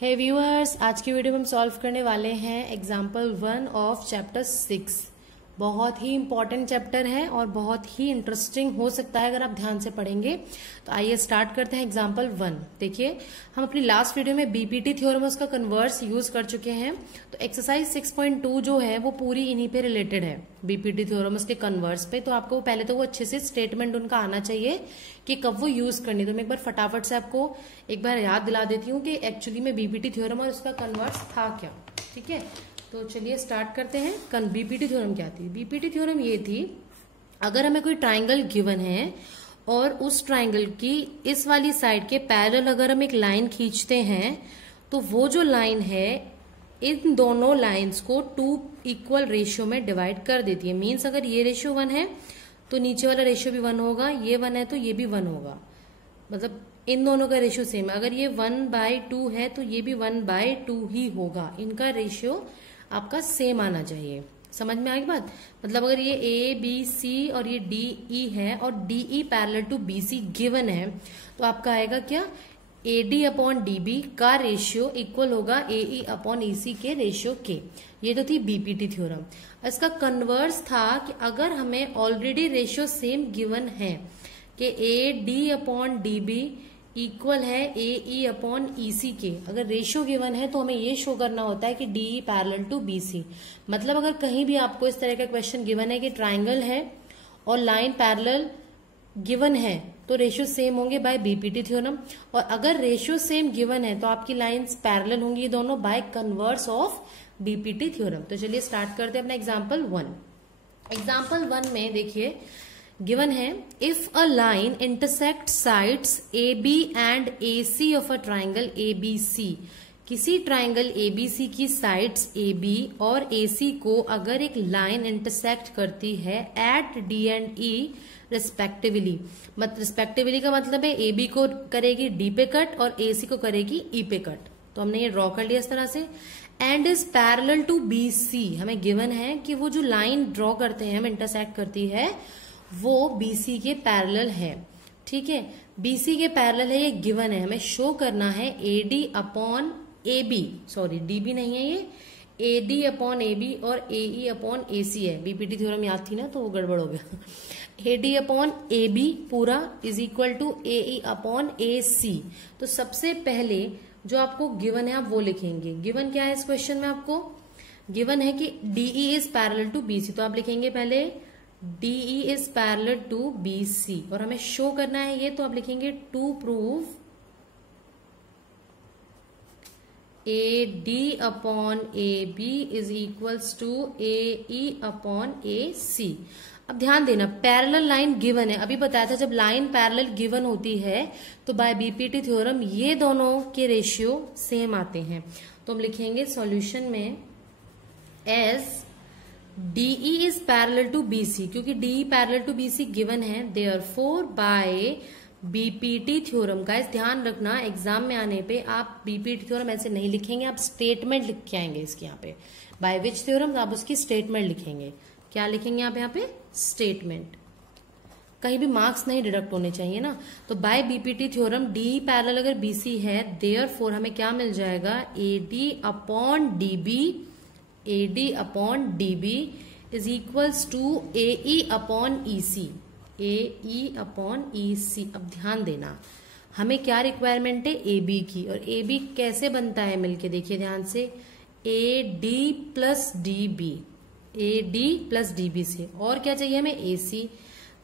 हे viewers, आज की video में हम सॉल्व करने वाले हैं एग्जाम्पल 1 ऑफ चैप्टर 6। बहुत ही इंपॉर्टेंट चैप्टर है और बहुत ही इंटरेस्टिंग हो सकता है अगर आप ध्यान से पढ़ेंगे। तो आइए स्टार्ट करते हैं एग्जाम्पल 1। देखिए, हम अपनी लास्ट वीडियो में बीपीटी थ्योरम उसका कन्वर्स यूज कर चुके हैं। तो एक्सरसाइज 6.2 जो है वो पूरी इन्हीं पे रिलेटेड है, बीपीटी थ्योरम उसके कन्वर्स पे। तो आपको पहले तो वो अच्छे से स्टेटमेंट उनका आना चाहिए कि कब वो यूज करनी। तो मैं एक बार फटाफट से आपको एक बार याद दिला देती हूँ कि एक्चुअली में बीपीटी थ्योरम और उसका कन्वर्स था क्या। ठीक है, तो चलिए स्टार्ट करते हैं। बीपीटी थ्योरम क्या थी? बीपीटी थ्योरम ये थी, अगर हमें कोई ट्राइंगल गिवन है और उस ट्राइंगल की इस वाली साइड के पैरेलल अगर हम एक लाइन खींचते हैं तो वो जो लाइन है इन दोनों लाइंस को 2 इक्वल रेशियो में डिवाइड कर देती है। मीन्स अगर ये रेशियो 1 है तो नीचे वाला रेशियो भी 1 होगा, ये 1 है तो ये भी 1 होगा। मतलब इन दोनों का रेशियो सेम है। अगर ये 1/2 है तो ये भी 1/2 ही होगा। इनका रेशियो आपका सेम आना चाहिए। समझ में आई बात? मतलब अगर ये ए बी सी और ये डी ई है और D E parallel to B C given है तो आपका आएगा क्या? A D upon D B का रेशियो इक्वल होगा ए ई अपॉन ई सी के रेशियो के। ये तो थी बीपीटी थ्योरम। इसका कन्वर्स था कि अगर हमें ऑलरेडी रेशियो सेम गिवन है कि A D upon D B equal है ए ई अपॉन ई सी के, अगर रेशियो गिवन है तो हमें ये शो करना होता है कि D E parallel to B C. मतलब अगर कहीं भी आपको इस तरह का क्वेश्चन गिवन है कि ट्राइंगल है और लाइन पैरेलल गिवन है तो रेशियो सेम होंगे बाय बीपीटी थ्योरम। और अगर रेशियो सेम गिवन है तो आपकी लाइंस पैरेलल होंगी ये दोनों by converse of BPT theorem. तो चलिए स्टार्ट करते हैं अपना एग्जाम्पल 1। एग्जाम्पल 1 में देखिए गिवन है, if a line intersect sides A B and A C of a triangle A B C. किसी ट्राइंगल ए बी सी की साइड्स ए बी और ए सी को अगर एक लाइन इंटरसेक्ट करती है at D and E respectively. Respectively का मतलब है ए बी को करेगी डी पे कट और ए सी को करेगी ई पे कट। तो हमने ये ड्रॉ कर लिया इस तरह से। And is parallel to B C, हमें गिवन है कि वो जो लाइन ड्रॉ करते हैं हम इंटरसेक्ट करती है वो बीसी के पैरेलल है। ठीक है, बीसी के पैरेलल है, ये गिवन है। हमें शो करना है AD upon A B, sorry DB नहीं है ये, एडी अपॉन ए बी और एई अपॉन ए सी है। बीपीटी थ्योरम याद थी ना तो वो गड़बड़ हो गया। एडी अपॉन ए बी पूरा is equal to A E upon A C. तो सबसे पहले जो आपको गिवन है आप वो लिखेंगे। गिवन क्या है इस क्वेश्चन में? आपको गिवन है कि DE is parallel to BC, तो आप लिखेंगे पहले DE is parallel to BC और हमें शो करना है ये, तो आप लिखेंगे to prove AD upon AB is equals to AE upon AC। अब ध्यान देना, पैरेलल लाइन गिवन है। अभी बताया था जब लाइन पैरेलल गिवन होती है तो बाय बीपीटी थ्योरम ये दोनों के रेशियो सेम आते हैं। तो हम लिखेंगे सॉल्यूशन में as DE is parallel to BC, क्योंकि DE parallel to BC given है। Therefore by BPT theorem, guys ध्यान रखना एग्जाम में आने पे आप बीपीटी थ्योरम ऐसे नहीं लिखेंगे, आप स्टेटमेंट लिख के आएंगे इसके यहाँ पे। बाय विच थ्योरम, आप उसकी स्टेटमेंट लिखेंगे। क्या लिखेंगे आप यहाँ पे? स्टेटमेंट। कहीं भी मार्क्स नहीं डिडक्ट होने चाहिए ना। तो by BPT theorem DE parallel अगर BC है, देयरफॉर हमें क्या मिल जाएगा? AD upon DB, AD upon DB is equals to AE upon EC, AE upon EC। अब ध्यान देना, हमें क्या रिक्वायरमेंट है? AB की। और AB कैसे बनता है मिलके देखिए ध्यान से, AD plus DB, AD plus DB से। और क्या चाहिए हमें? AC।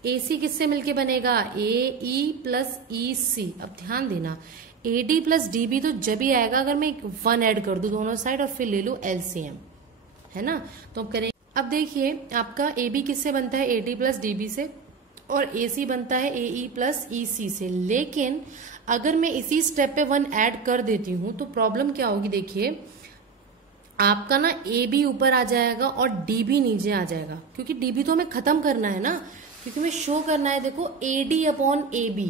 AC किससे मिलके बनेगा? AE plus EC। अब ध्यान देना, AD प्लस DB तो जब ही आएगा अगर मैं 1 ऐड कर दूं दोनों साइड और फिर ले लू LCM, है ना। तो अब करेंगे, अब देखिए आपका AB किससे बनता है? AD प्लस DB से, और AC बनता है AE प्लस EC से। लेकिन अगर मैं इसी स्टेप पे 1 ऐड कर देती हूं तो प्रॉब्लम क्या होगी? देखिए आपका ना AB ऊपर आ जाएगा और DB नीचे आ जाएगा, क्योंकि DB तो हमें खत्म करना है ना, क्योंकि हमें शो करना है देखो AD अपॉन AB।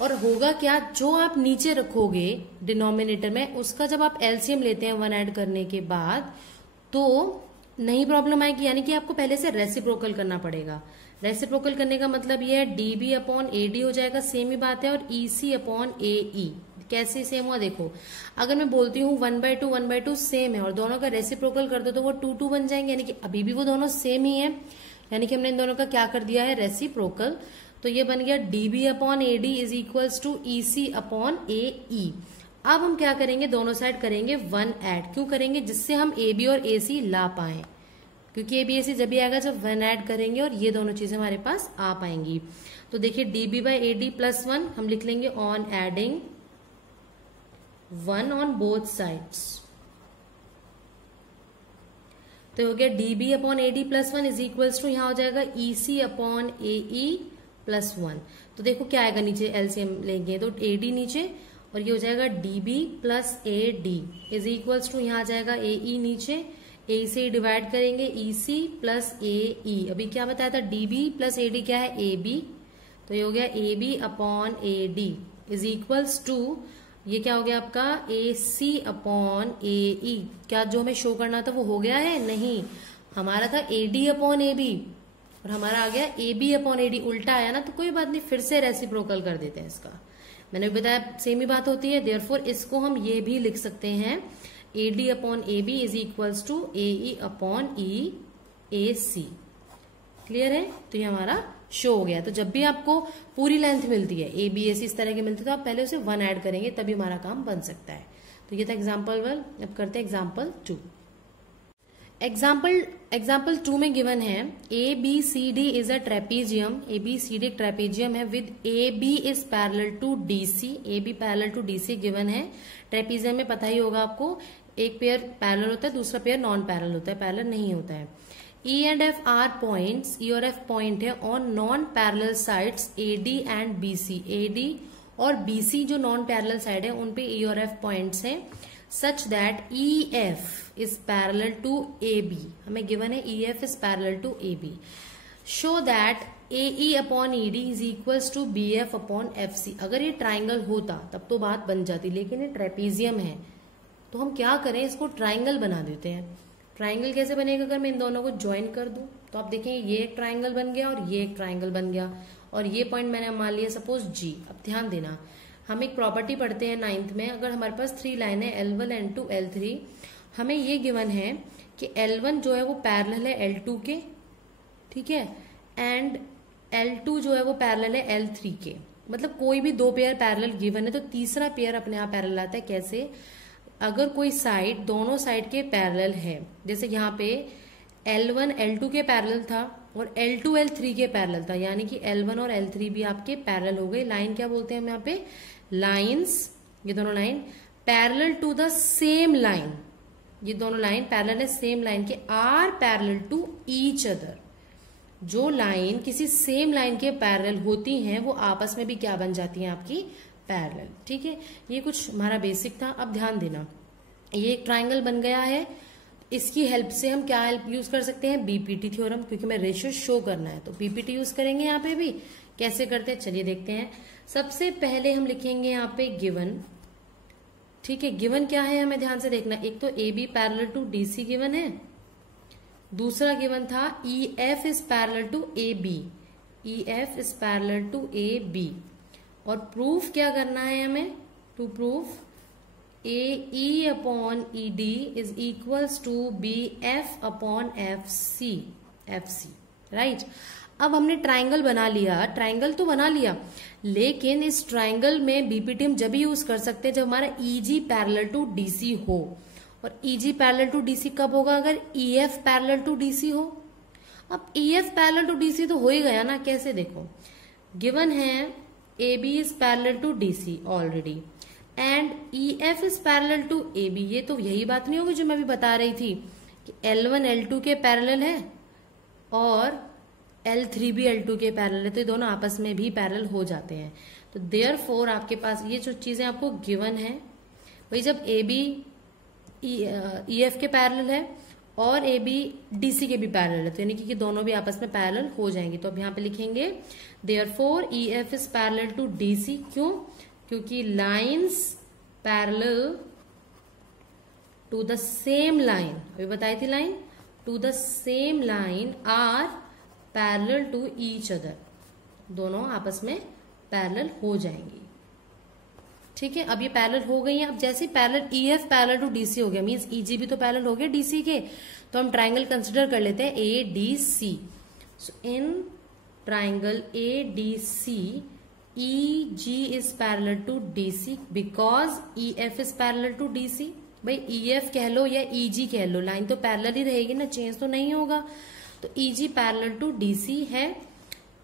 और होगा क्या, जो आप नीचे रखोगे डिनोमिनेटर में उसका जब आप LCM लेते हैं 1 ऐड करने के बाद तो नहीं प्रॉब्लम आएगी, यानी कि आपको पहले से रेसिप्रोकल करना पड़ेगा। रेसिप्रोकल करने का मतलब ये है DB अपॉन AD हो जाएगा, सेम ही बात है, और EC अपॉन AE। कैसे सेम हुआ देखो, अगर मैं बोलती हूँ 1/2 सेम है और दोनों का रेसिप्रोकल कर दो तो वो 2 बन जाएंगे, यानी कि अभी भी वो दोनों सेम ही है, यानी कि हमने इन दोनों का क्या कर दिया है, रेसिप्रोकल। तो ये बन गया dB upon AD is equals to EC upon AE। अब हम क्या करेंगे, दोनों साइड करेंगे 1 ऐड। क्यों करेंगे, जिससे हम AB और AC ला पाए, क्योंकि AB AC जब भी आएगा जब 1 ऐड करेंगे और ये दोनों चीजें हमारे पास आ पाएंगी। तो देखिए dB बाई AD प्लस 1 हम लिख लेंगे on adding 1 on both sides. तो हो गया dB upon AD plus 1 is equals to, यहां हो जाएगा EC अपॉन AE प्लस 1। तो देखो क्या आएगा, नीचे LCM लेंगे तो AD नीचे और ये हो जाएगा dB plus AD is equals to, यहां आ जाएगा AE नीचे, A से डिवाइड करेंगे EC प्लस AE। अभी क्या बताया था, dB प्लस AD क्या है, AB। तो ये हो गया AB upon AD is equals to, ये क्या हो गया आपका AC अपॉन AE। क्या जो हमें शो करना था वो हो गया है, नहीं, हमारा था AD अपॉन AB और हमारा आ गया AB अपॉन AD, उल्टा आया ना, तो कोई बात नहीं, फिर से रेसिप्रोकल कर देते हैं इसका। मैंने बताया सेम ही बात होती है, देयरफॉर इसको हम ये भी लिख सकते हैं AD upon AB is equals to AE upon AC। Clear है, तो ये हमारा शो हो गया। तो जब भी आपको पूरी लेंथ मिलती है ABAC इस तरह की मिलती है तो आप पहले उसे 1 ऐड करेंगे तभी हमारा काम बन सकता है। तो ये था एग्जाम्पल 1। अब करते हैं एग्जाम्पल 2। एग्जाम्पल 2 में गिवन है ABCD is a trapezium. ABCD एक ट्रेपीजियम है with AB is parallel to DC। AB parallel to DC given है। ट्रेपीजियम में पता ही होगा आपको, एक पेयर पैरेलल होता है, दूसरा पेयर नॉन पैरेलल होता है, पैरेलल नहीं होता है। E and F are points, E और F पॉइंट है on non parallel sides AD and BC। AD और BC जो नॉन पैरेलल साइड है उन पे E और F पॉइंट्स हैं, such that EF is parallel to AB। हमें गिवन है EF is parallel to AB। Show that AE upon ED is equals to BF upon FC। अगर ये ट्राइंगल होता तब तो बात बन जाती, लेकिन ये ट्रेपीजियम है तो हम क्या करें, इसको ट्राइंगल बना देते हैं। ट्राइंगल कैसे बनेगा, अगर मैं इन दोनों को ज्वाइन कर दूं तो आप देखें ये एक ट्राइंगल बन गया और ये एक ट्राइंगल बन गया और ये पॉइंट मैंने मान लिया सपोज G। अब ध्यान देना, हम एक प्रॉपर्टी पढ़ते हैं 9th में, अगर हमारे पास 3 लाइन है L1 L2 L3, हमें ये गिवन है कि L1 जो है वो पैरेलल है L2 के, ठीक है, एंड L2 जो है वो पैरेलल है L3 के। मतलब कोई भी 2 पेयर पैरेलल गिवन है तो तीसरा पेयर अपने आप पैरेलल आता है। कैसे, अगर कोई साइड दोनों साइड के पैरेलल है, जैसे यहाँ पे L1 L2 के पैरेलल था और L2 L3 के पैरेलल था, यानी कि L1 और L3 भी आपके पैरेलल हो गए। लाइन क्या बोलते हैं हम यहाँ पे, लाइन्स, ये दोनों line parallel to the same line, ये दोनों लाइन पैरेलल है सेम लाइन के, are parallel to each other. जो लाइन किसी सेम लाइन के पैरेलल होती हैं वो आपस में भी क्या बन जाती हैं, आपकी पैरेलल। ठीक है, ये कुछ हमारा बेसिक था। अब ध्यान देना, ये एक ट्राइंगल बन गया है, इसकी हेल्प से हम क्या हेल्प यूज कर सकते हैं, बीपीटी थ्योरम, क्योंकि मैं रेशियो शो करना है तो बीपीटी यूज करेंगे। यहाँ पे भी कैसे करते हैं चलिए देखते हैं। सबसे पहले हम लिखेंगे यहाँ पे गिवन। ठीक है, गिवन क्या है हमें ध्यान से देखना, एक तो AB parallel to DC given है, दूसरा गिवन था EF is parallel to AB, EF is parallel to AB। और प्रूफ क्या करना है हमें, to proof AE upon ED is equals to BF upon FC, right. अब हमने ट्राइंगल बना लिया, ट्राइंगल तो बना लिया, लेकिन इस ट्राइंगल में बीपीटी हम जब यूज कर सकते हैं जब हमारा EG पैरेलल टू DC हो। और EG पैरेलल टू DC कब होगा, अगर EF पैरेलल टू DC हो। अब EF पैरेलल टू DC तो हो ही गया ना, कैसे देखो, गिवन है AB is parallel to DC already and EF is parallel to AB। ये तो यही बात नहीं होगी जो मैं भी बता रही थी कि L1 L2 के पैरेलल है और L3 भी L2 के पैरेलल है, तो ये दोनों आपस में भी पैरेलल हो जाते हैं। तो देयरफॉर आपके पास ये जो चीजें आपको गिवन है, वही जब AB EF के पैरेलल है और AB DC के भी पैरेलल है, तो यानी कि दोनों भी आपस में पैरेलल हो जाएंगे। तो अब यहाँ पे लिखेंगे therefore EF is parallel to DC। क्यों, क्योंकि lines parallel to the same line, अभी बताई थी line, to the same line are parallel to each other, दोनों आपस में पैरेलल हो जाएंगी। ठीक है, अब ये पैरेलल हो गई है। अब जैसे parallel EF parallel to DC हो गया, मींस EG भी तो पैरेलल हो गया DC के, तो हम ट्राइंगल कंसिडर कर लेते हैं ADC। So in triangle ADC EG is parallel to DC because EF is parallel to DC। भाई EF कह लो या EG कह लो, लाइन तो पैरेलल ही रहेगी ना, चेंज तो नहीं होगा। तो EG पैरेलल टू DC है।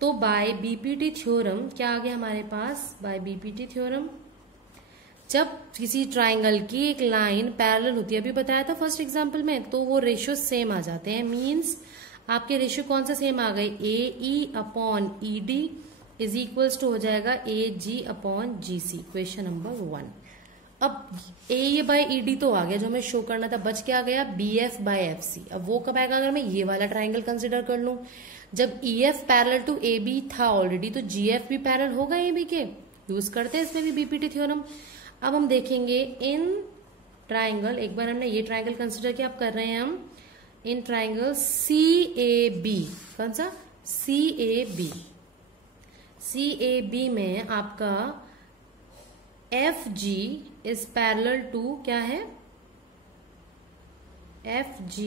तो बाय BPT थ्योरम क्या आ गया हमारे पास, बाय BPT थ्योरम जब किसी ट्राइंगल की एक लाइन पैरेलल होती है, अभी बताया था फर्स्ट एग्जांपल में, तो वो रेशियो सेम आ जाते हैं। मींस आपके रेशियो कौन सा सेम आ गए, AE upon ED is equals to हो जाएगा AG upon GC, question number 1। अब AE बाय ED तो आ गया, जो हमें शो करना था, बच क्या गया BF बाय FC। अब वो कब आएगा, अगर मैं ये वाला ट्राइंगल कंसिडर कर लूं, जब EF पैरेलल टू AB था ऑलरेडी, तो GF भी पैरेलल होगा AB के, यूज करते हैं इसमें भी BPT थ्योरम। अब हम देखेंगे इन ट्राइंगल, एक बार हमने ये ट्राइंगल कंसिडर किया, अब कर रहे हैं हम इन ट्राइंगल CAB। कौन सा, CAB। CAB में आपका FG इज पैरेलल टू क्या है, FG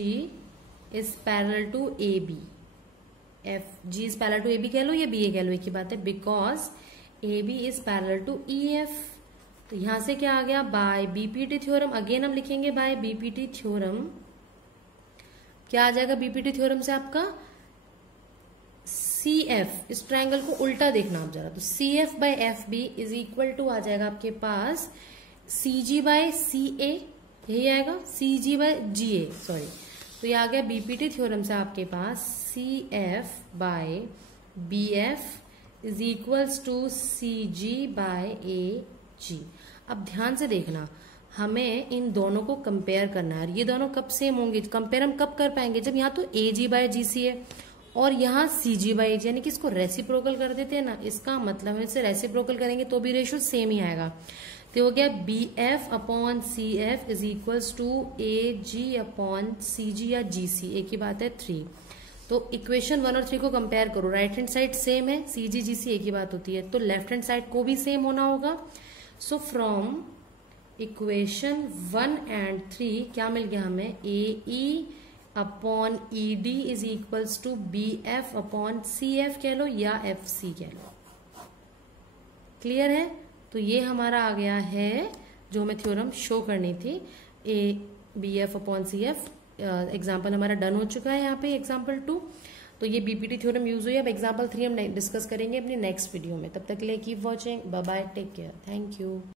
is parallel to AB। FG is parallel to AB कह लो या BA कह लो, एक ही बात है, because AB is parallel to EF। तो यहां से क्या आ गया, बाय BPT थ्योरम। अगेन हम लिखेंगे बाय BPT थ्योरम, क्या आ जाएगा BPT थ्योरम से आपका CF, इस ट्रायंगल को उल्टा देखना आप जरा, तो CF by FB is equal to आ जाएगा आपके पास CG बाय CA, यही आएगा, CG बाय GA, सॉरी। तो ये आ गया BPT थ्योरम से आपके पास CF by BF is equals to CG by AG। अब ध्यान से देखना, हमें इन दोनों को कंपेयर करना है। ये दोनों कब सेम होंगे, कंपेयर हम कब कर पाएंगे, जब यहाँ तो AG बाय GC है और यहाँ CG बाय AG, यानी कि इसको रेसिप्रोकल कर देते हैं ना, इसका मतलब है इसे रेसिप्रोकल करेंगे तो भी रेशियो सेम ही आएगा। तो हो गया BF upon CF is equals to AG upon CG या GC, एक ही बात है 3। तो इक्वेशन 1 और 3 को कंपेयर करो, राइट हैंड साइड सेम है, CG GC एक ही बात होती है, तो लेफ्ट हैंड साइड को भी सेम होना होगा। सो फ्रॉम इक्वेशन 1 एंड 3 क्या मिल गया हमें, AE upon ED is equals to BF upon CF कह लो या FC कह लो। क्लियर है, तो ये हमारा आ गया है जो हमें थ्योरम शो करनी थी, BF अपॉन CF। एग्जाम्पल हमारा डन हो चुका है यहाँ पे, एग्जाम्पल 2। तो ये BPT थ्योरम यूज हुई। अब एग्जाम्पल 3 हम डिस्कस करेंगे अपने नेक्स्ट वीडियो में। तब तक के लिए keep watching, bye bye, take care, thank you.